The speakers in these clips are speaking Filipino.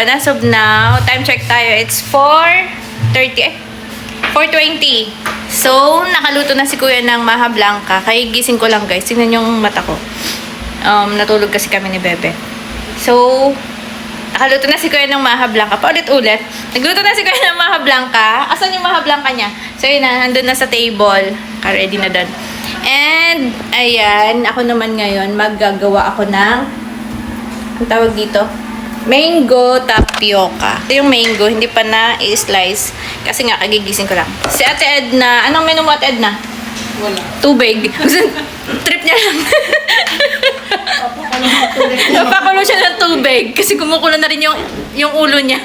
ngayon, as of now, time check tayo, it's 4:30 4:20. So, nakaluto na si Kuya ng Maha Blanca. Kaya gising ko lang guys. Tingnan yung mata ko. Natulog kasi kami ni Bebe. So, nakaluto na si Kuya ng Maha Blanca. Paulit-ulit. Nagluto na si Kuya ng Maha Blanca. Asan yung Maha Blanca niya? So, yun na. Nandun na sa table. Ready na doon. And, ayan. Ako naman ngayon, maggagawa ako ng ang tawag dito? Mango tapioca. Ito yung mango, hindi pa na i-slice. Kasi nga, kagigising ko lang. Si Ate Edna, anong menu mo, Ate Edna? Wala. Tubig. Trip niya lang. Napakulo siya ng tubig. Kasi kumukulo na rin yung ulo niya.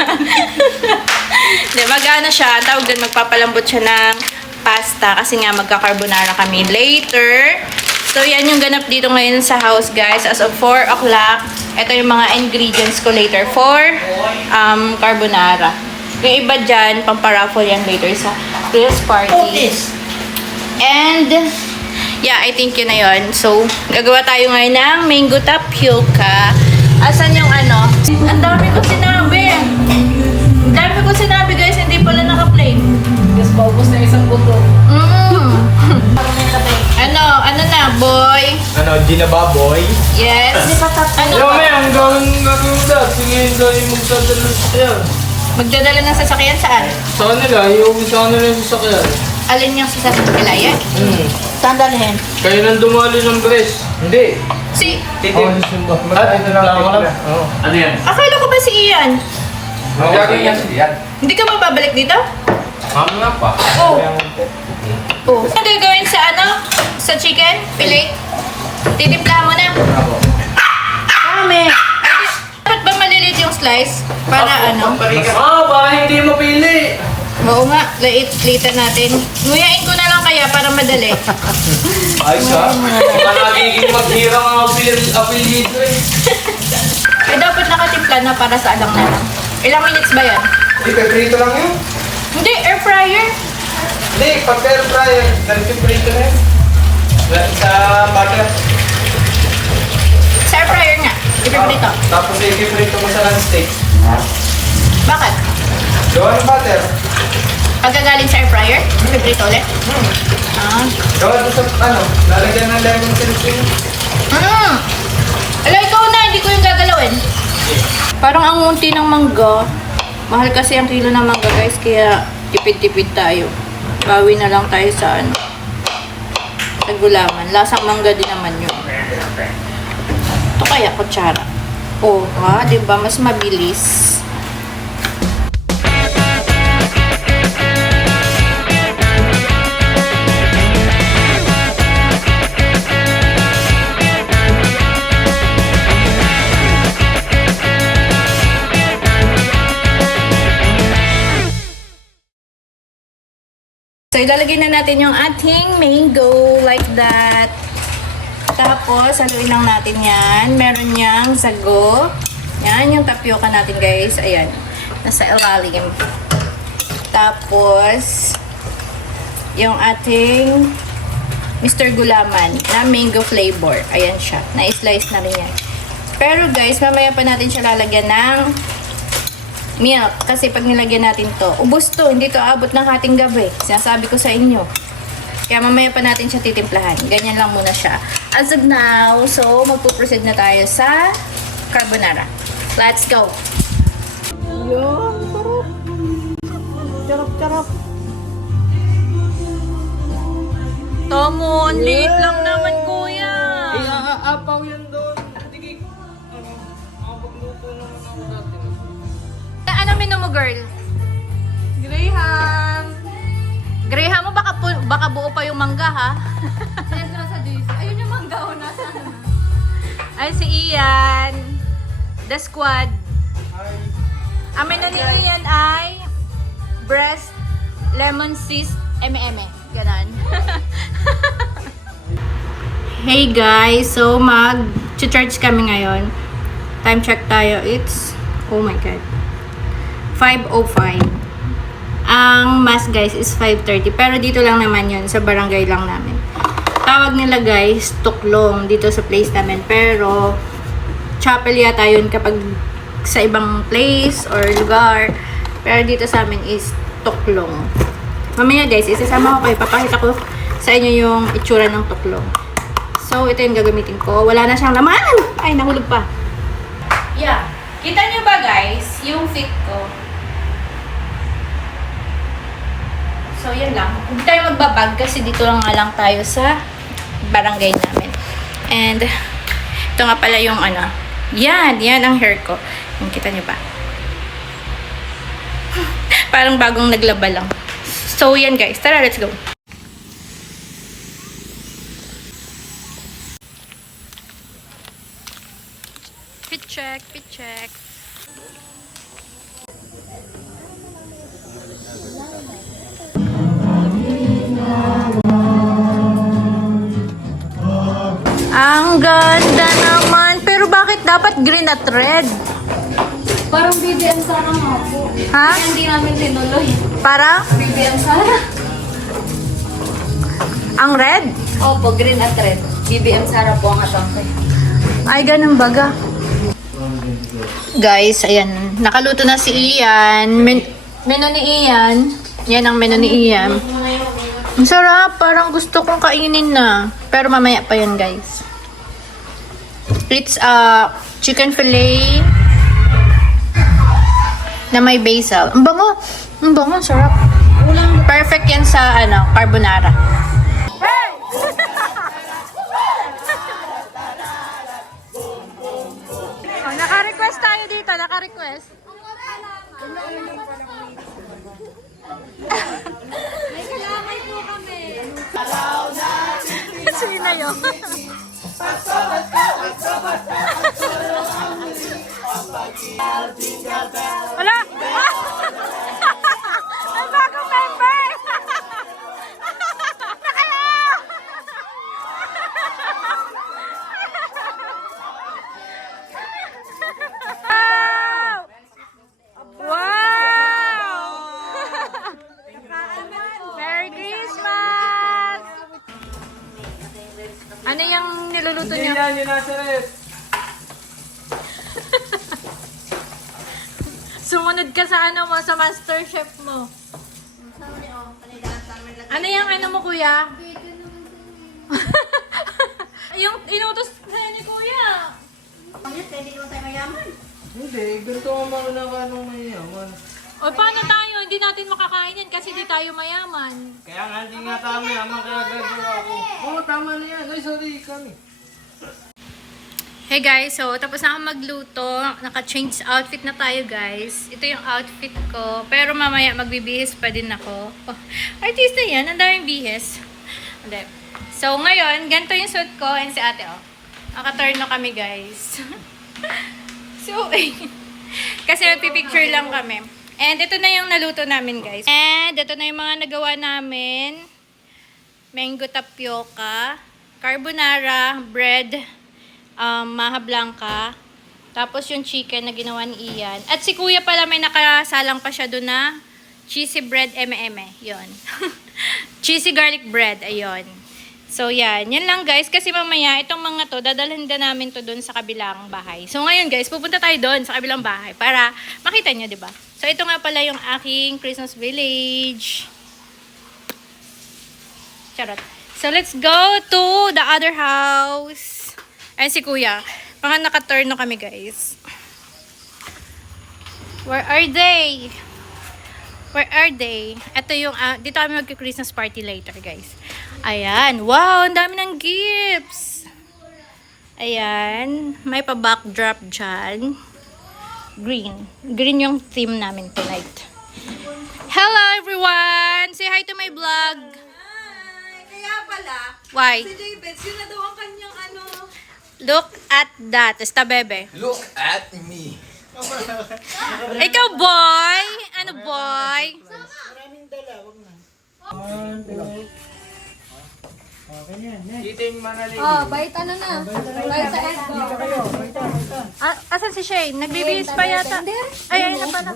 Mag-ano siya, tawag din, magpapalambot siya ng pasta. Kasi nga, magka-carbonara kami later. So, yan yung ganap dito ngayon sa house, guys. As of 4 o'clock, ito yung mga ingredients ko later for carbonara. Yung iba dyan, pamparaffle yan later sa Chris party. And, yeah, I think yun na yun. So, gagawa tayo ngayon ng mango tapioca. Asan yung ano? Ang dami ko sinabi. Ang dami ko sinabi, guys. Hindi pala naka-play. Yes, paubos na isang buto. Ano na, boy? Ano, ginababoy? Yes. Ano Yo, ba? may, ang gawin dad. Sige, dahil magdadala sa sakyan. Magdadala ng sasakyan saan? Sa kanila, iuwi sa kanila yung sasakyan. Alin yung sasakyan kilaya? Saan dalhin? Kayo nang dumali ng breast. Hindi. Si... Ano yan? Akala ko ba si Ian? Magagawin yan si Dian. Hindi ka mababalik dito? Nga pa. Oh. Oh. Ano gagawin sa ano? Sa chicken? Fillet? Titimpla mo na. Dami. Dapat ba maliliit yung slice? Para ano? Para hindi mapili. Oo nga. Litan natin. Nguyain ko na lang kaya para madali. Ayos ha. Nagiging maghirang ang apelido eh. Eh dapat nakatimpla na para sa alang na lang. Ilang minutes ba yan? Hindi, prito lang yun. Hindi, air fryer. Hindi, pag air fryer, nag-prito na yun. Sa butter. Sa air fryer nga. Ipiprito. Tapos i-prito mo sa non-stick. Bakit? Gawa ng butter. Pagkagaling sa air fryer, ipiprito ulit. Gawa doon sa, lalagyan ng lemon silk. Ala, ikaw na. Hindi ko yung gagalawin. Parang ang unti ng mangga. Mahal kasi ang kilo ng mangga, guys. Kaya tipid-tipid tayo. Bawi na lang tayo sa ano. Sa gulaman. Lasang mangga din naman yun. Ito kaya kutsara. Oh, ha? Diba? Mas mabilis. So, ilalagay na natin yung ating mango like that. Tapos, haluin lang natin yan. Meron niyang sago. Yan, yung tapioca natin, guys. Ayan. Nasa ilalim. Tapos, yung ating Mr. Gulaman na mango flavor. Ayan siya. Na-slice na rin yan. Pero, guys, mamaya pa natin siya lalagyan ng milk. Kasi pag nilagyan natin to, ubos to. Hindi to abot ng hating gabi. Sinasabi ko sa inyo. Kaya mamaya pa natin siya titimplahan. Ganyan lang muna siya. As of now, so magpo-proceed na tayo sa carbonara. Let's go! Yun, sarap. Charap-charap. Tomo, ang liit lang naman, kuya. Iaapaw yan doon. Tigig. Makapagluto naman ako dati. Ano menu mo, girl? Graham. Graham mo, baka buo pa yung mangga, ha? Siyempre sa juice. Ayun yung mangga o nasa ano. Ay, si Ian. The squad. Ang menu ni Ian ay breast, lemon cyst, eme-eme. Ganon. Hey guys, so mag-charge kami ngayon. Time check tayo. It's, oh my god, 5:05. Ang mass guys is 5:30. Pero dito lang naman yun. Sa barangay lang namin. Tawag nila guys, tuklong dito sa place namin. Pero chapel yata yun kapag sa ibang place or lugar. Pero dito sa amin is tuklong. Mamaya guys, isasama ko kayo. Papakita ko sa inyo yung itsura ng tuklong. So, ito yung gagamitin ko. Wala na siyang laman! Ay, nahulog pa. Yeah. Kita nyo ba guys, yung fit ko? So, yan lang. Hindi tayo magbabag kasi dito lang nga lang tayo sa barangay namin. And, ito nga pala yung ano. Yan ang hair ko. Yung kita nyo ba? Parang bagong naglaba lang. So, yan guys. Tara, let's go. Fit check, fit check. Ang ganda naman. Pero bakit dapat green at red? Parang BBM Sara nga po. Ha? Kaya hindi namin tinuloy. Para? BBM Sara. Ang red? Opo, green at red. BBM Sara po ang atang ko. Ay, ganun baga. Guys, ayan. Nakaluto na si Ian. Menu ni Ian. Yan ang menu ni Ian. Ang sarap. Parang gusto kong kainin na. Pero mamaya pa yan, guys. It's chicken fillet na may basil. Ang bango. Ang bango. Ang sarap. Perfect yan sa carbonara. Hey! Oh, naka-request tayo dito. Naka-request. May kalamay po kami. Sino yun? Wala! May bagong member! Nakala! Wow! Wow! Merry Christmas! Ano yung niluluto Hindi niyo? yan, yung nasa ref. Sumunod ka sa sa master chef mo. Ano yung mo kuya? Yung inutos sa'yo ni kuya. Hindi, ganito ang mauna ka nung mayaman. O paano tayo? Hindi natin makakain yan kasi di tayo mayaman. Kaya nga hindi nga tama yaman, kaya gagawa ko. Oo, tama na yan. Ay, sorry, kami. Hey guys, so tapos na ako magluto. Naka-change outfit na tayo guys. Ito yung outfit ko. Pero mamaya magbibihis pa din ako. Oh, artista yan. Ang daming bihis. Hindi. So ngayon, ganito yung suit ko and si ate oh. Naka-turno kami guys. So, kasi magpipicture lang kami. And ito na yung naluto namin guys. And ito na yung mga nagawa namin. Mango tapioca, carbonara, bread, maha blanca, tapos yung chicken na ginawa ni Ian. At si kuya pala may nakasalang pa siya doon na cheesy bread eme-eme. Yun. Cheesy garlic bread. Ayun. So, yan. Yan lang, guys. Kasi mamaya, itong mga to, dadalhin na namin to doon sa kabilang bahay. So, ngayon, guys, pupunta tayo doon sa kabilang bahay para makita nyo, diba? So, ito nga pala yung aking Christmas village. Charot. So, let's go to the other house. Ayun si kuya. Mga nakaturno kami, guys. Where are they? Where are they? Ito yung, dito kami magka-Christmas party later, guys. Ayan. Wow, ang dami ng gifts. Ayan. May pa-backdrop dyan. Green. Green yung theme namin tonight. Hello, everyone! Say hi to my vlog. Ay, kaya pala, Why? si David, yun na daw ang kanyang Look at that. Esta bebe. Look at me. Ikaw, boy! Ano, boy? Dito yung manali. Oh, bait ano na. Bait sa egg. Asan si Shane? Nagbibihis pa yata. Ay, ayun na pala.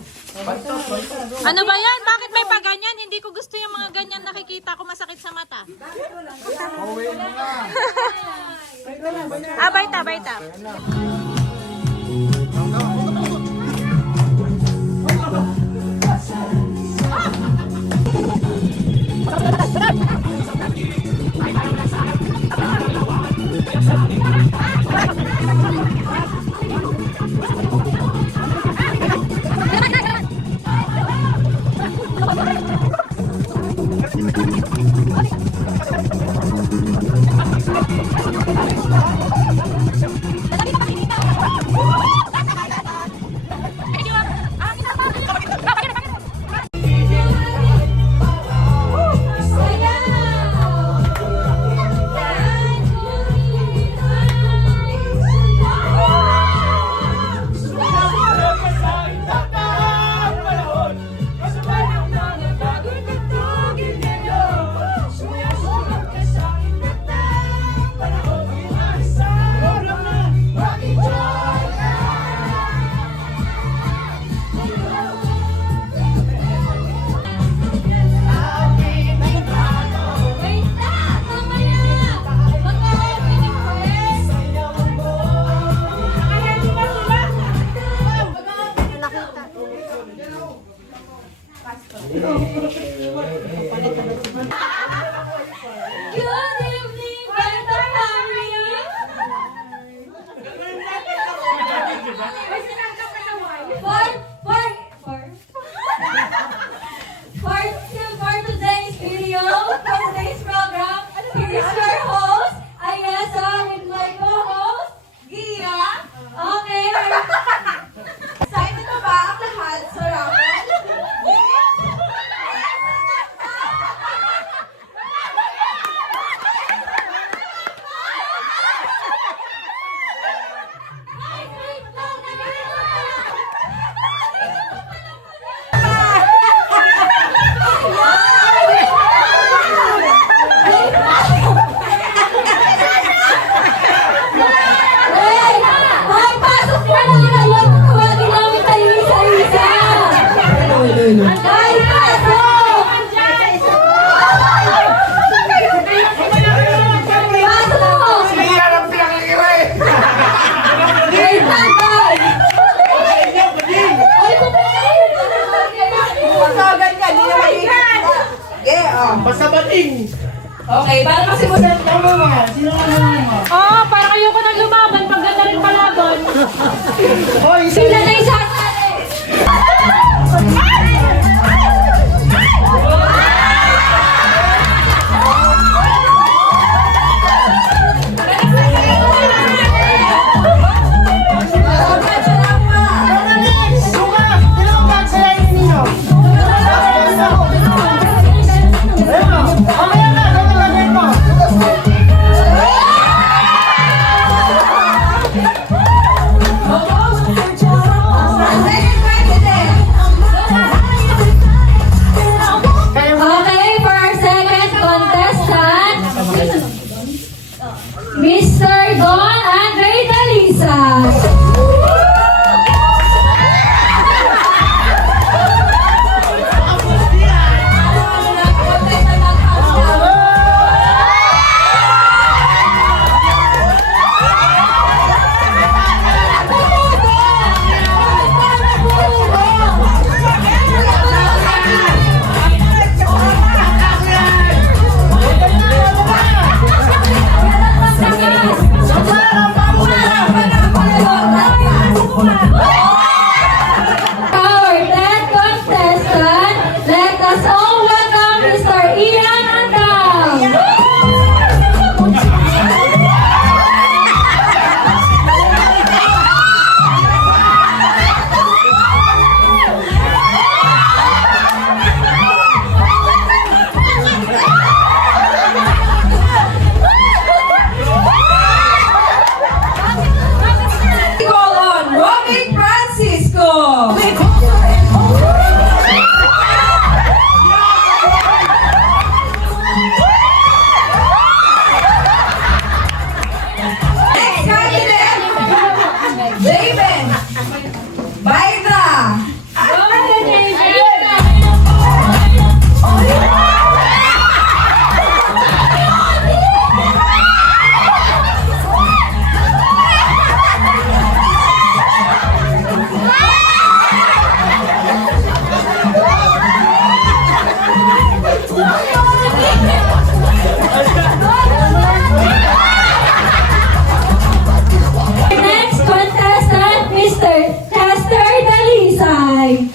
Ano ba yan? Bakit may paganyan? Hindi ko gusto yung mga ganyan nakikita ko masakit sa mata. Baita, baita. evening, Banta Family! For today's video, for today's program, here is your host, Ayesa, with my co-host, Gia. Okay. Excited na ba ang lahat sa raffle? Ay, pasok na lang kayo. Tawagin namin kayo isa-isa. Ay, pasok! Pasok! Siya lang pinakikiri! Ay, tatay! Ay, Pasagan ka, di na magiging. Basta bating! okay, para kasi mo na... Tama mga! Sino ka naman mga? Oo, parang ayoko na lumaban pag ganda rin palaban. Hoy! Sila na yung sasali! Okay, for our second contestant, Mr. Don Andre Dalisa. Our 10th contestant, let us all welcome Mr. Ian Andam. Call on Robin Francisco. Next candidate, Javen Baidra. Next contestant, Mr. Chester Dalisay.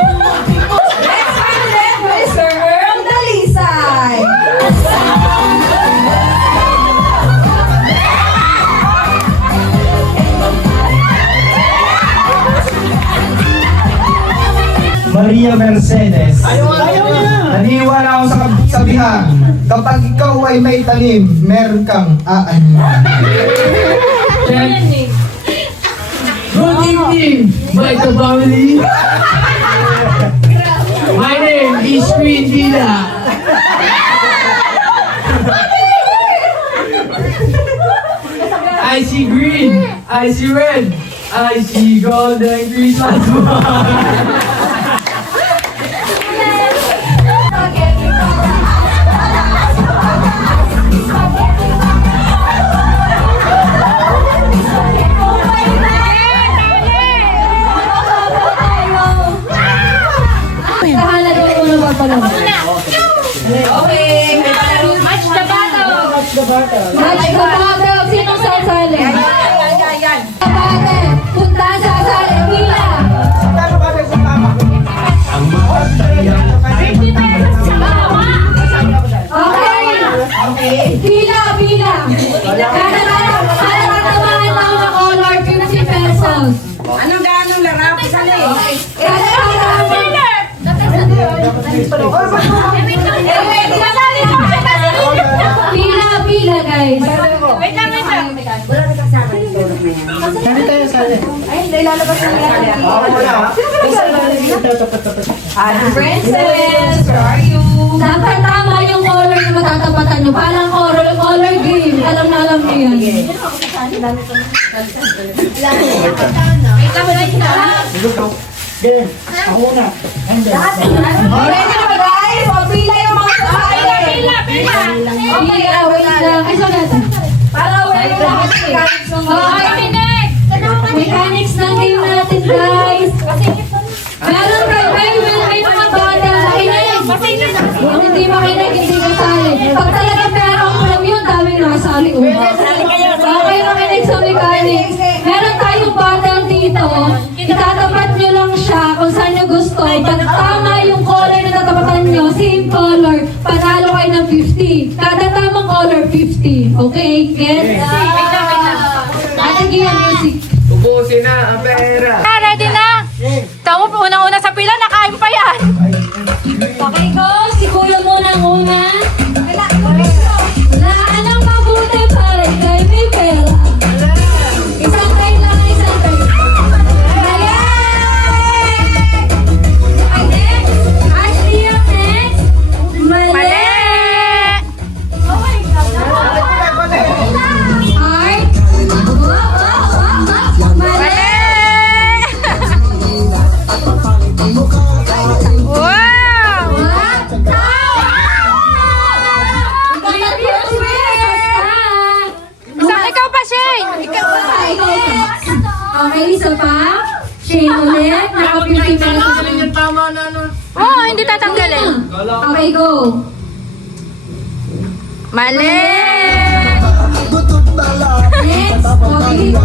Next candidate, Mr. Earl Dalisay. Maria Mercedes. Naniwala ako sa kasabihan, kapag ikaw ay may talim, meron kang aanuan. Good evening, my family! My name is Queen Dina. I see green, I see red, I see golden Christmas. magpapalam. Okay. Match the battle! Match the battle. Sino sasali? Yan. Battle. Punta sasali. Pila. Okay. Pila. Kada katamaan lang na color, 50 pesos. Anong ganong larap? Sali. Kada katamaan. Pila, guys. Wait lang. Princess, where are you? Dapat tama yung color na matatapatan nyo. Parang color game. Alam nyo yan. Ready na ba guys? O, pila yung mga sasali. Pila, wait lang. Ay, so natin. Para wala na Mechanics ng game natin, guys. May mga bata makinig. Kung hindi makinig, hindi kasali. Pag talaga merong alam yun, daming nakasali. Okay, makinig sa mechanics. Meron tayong battle dito. Itatapat nyo lang siya kung saan nyo gusto. Pag tama yung color na tatapatan nyo, same color, panalo kayo ng 50. Kada tamang color, 50. Okay? Get? Ate Gia, music. Ubusin na ang pera. Ready na? Tama po, unang-una sa pila, nakain pa yan. Okay, go. Si Kuya muna ang una. Na anong mabuti para ikay may pera. Isang try lang, isang try. Mali! Okay, next. Ashley ang next. Mali! Art. Mali! Wow! Ikaw pa, Shane! Okay, isa pa. Shane ulit. Naka-50 pesos. Yung tama na nun. Oo, hindi tatanggalin. Okay, go. Mali! Next. Okay.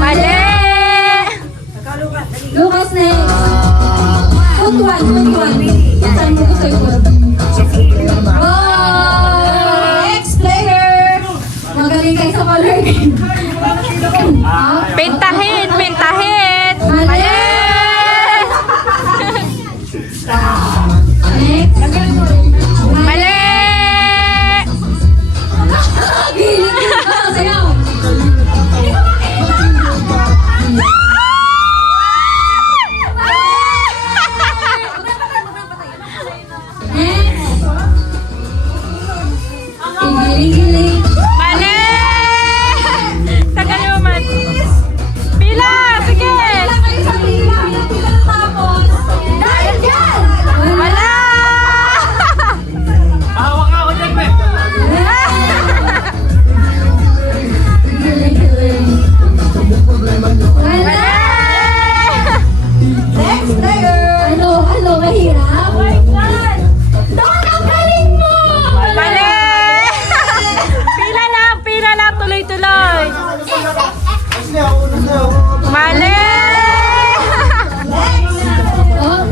Mali! Lucas next. Put one. Saan mo gusto yung next player. Magaling kayo sa color game. Pintahin! Mali! Next. Mali! Giling ka. Sayaw. Next. Giling. Mali! Tagal mo man. Pila! Sige! Wala kayo sa pila. Pila tapos. Dahil dyan. Wala! Hawak nga ako dyan, pe. Wala. Next player. Ano, mahirap? Oh my God! Dapat ang galing mo! Mali! Pila lang, tuloy-tuloy. Mali! Oh.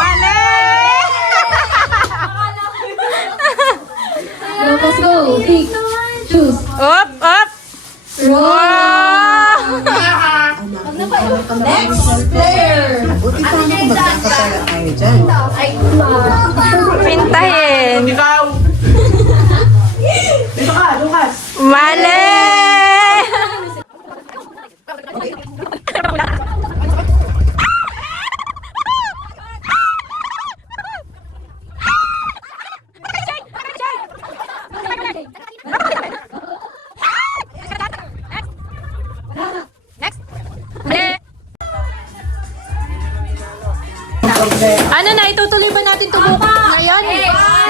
Mali! Let's go. Pick. Choose. Up! Wow! Next player. Pintahin. Ikaw. Dito ka, Lucas. Mali! Next. Mali. Ano na, itutuloy ba natin ito ngayon?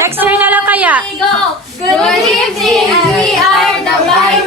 Next year na lang kaya? Go! Good evening! We are the Blind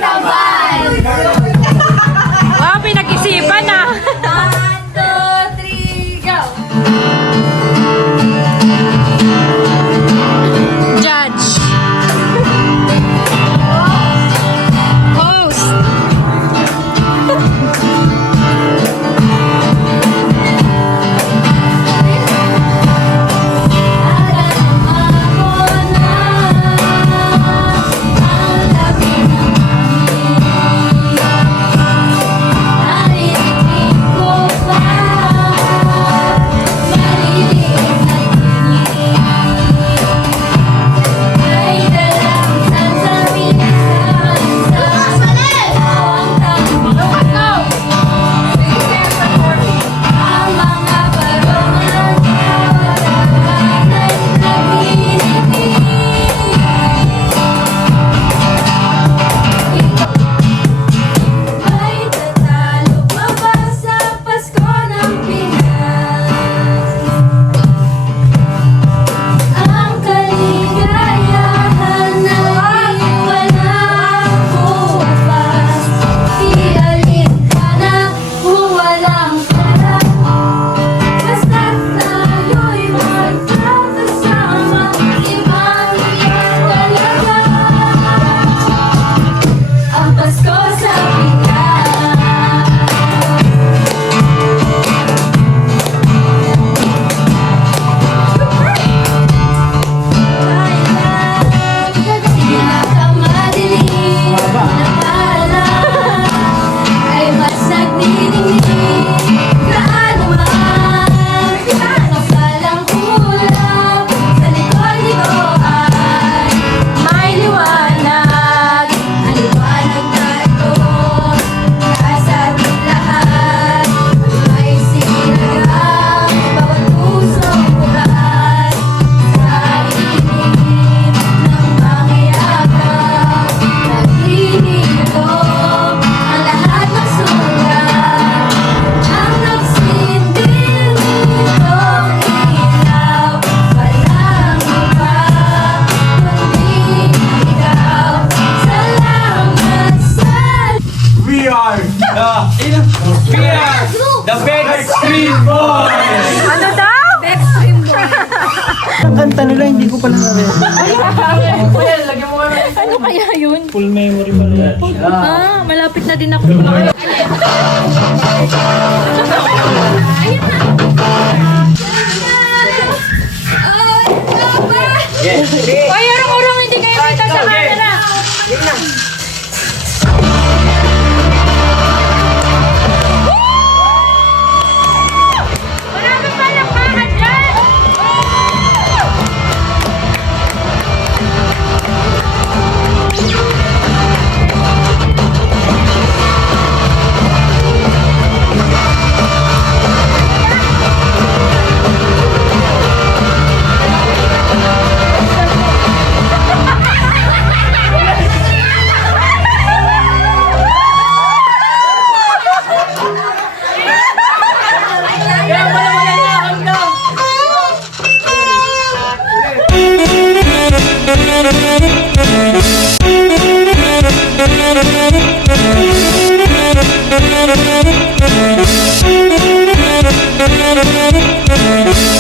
We are the Backstreet Boys! Ano daw? Ang kanta nila, hindi ko pala Ano kaya yun? Full memory pa rin. Ah, malapit na din ako. Oy, urong-urong, hindi kayo kita sa camera. Marami pa nakakad dyan! Thank you.